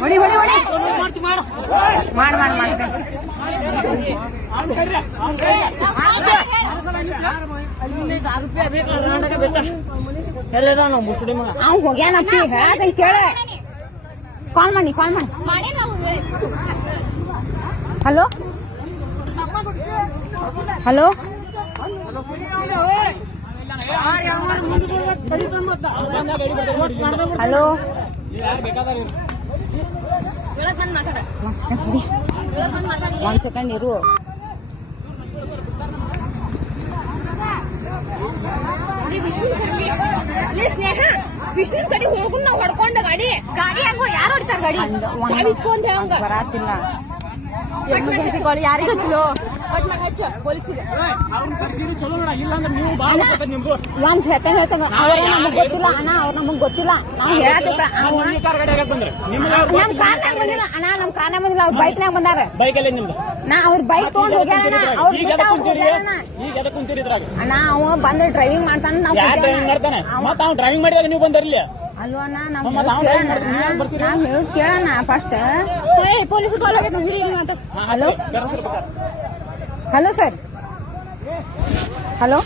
ಹೊಡಿ ಹೊಡಿ ಹೊಡಿ ಮಾಡ್ ಮಾಡ್ ಮಾಡ್ತೇನೆ ಎಲ್ಲದ ನಾವು ಮುಸುಡಿ ಮಗ ಅವ್ ಹೋಗ್ಯಾನಪ್ಪಿ ಹೇಳದಂಗ್ ಕೇಳ ಕಾಲ್ ಮಾಡಿ ಕಾಲ್ ಮಾಡಿ ಹಲೋ ಹಲೋ ಹಲೋ? ಒಂದ್ ಸೆಕೆಂಡ್ ಇರು. ಸ್ನೇಹ ವಿಷ್ಣು ಕಡೆ ನಾವ್ ಹೊಡ್ಕೊಂಡ ಗಾಡಿ. ಗಾಡಿ ಹಂಗ ಯಾರು ಹೊಡಿತಾರ ಗಾಡಿ? ಬರಾತಿಲ್ಲ. ಯಾರಿಗ ಹಚ್ಚಲು? ಪಟ್ ಮಾಡಿ ಹಚ್ಚ ಪೊಲೀಸಿಗೆ ಒಂದ್ ಸೆಕೆಂಡ್ ಹೇಳ್ತೇನೆ ಅವ್ರ ನಮಗ್ ಗೊತ್ತಿಲ್ಲ ಅಣ್ಣ ಅವ್ರ ನಮಗ್ ಗೊತ್ತಿಲ್ಲ. ನಾವ್ ಹೇಳತ್ತ ಅವ ನಮ್ ಕಾರ್ನಾಗ ಬಂದಿಲ್ಲ ಅಣ್ಣ ನಮ್ ಕಾರ್ನಾಗ ಬಂದಿಲ್ಲ ಅವ್ರ ಬೈಕ್ನಾಗ ಬಂದಾರ. ನಾ ಅವ್ರ ಬೈಕ್ ತಗೊಂಡ್ ಹೋಗ್ಯಾರಣ್ಣ ಅವ್ರ ಬಿಟ್ಟ ಅಣ್ಣ. ಅವ ಬಂದ ಡ್ರೈವಿಂಗ್ ಮಾಡ್ತಾನ ನಾವ್ ಡ್ರೈವಿಂಗ್ ಮಾಡಿದಾಗ ನೀವು ಬಂದಿರ್ಲಿ ಅಲ್ವ ಅಣ್ಣ ನಾವ್ ಹೇಳೋದ್ ಫಸ್ಟ್ ಪೊಲೀಸ್ ಕಾಲ್ ಆಗೈತೆ ಹಿಡಿ ಹಲೋ ಹಲೋ ಸರ್ ಹಲೋ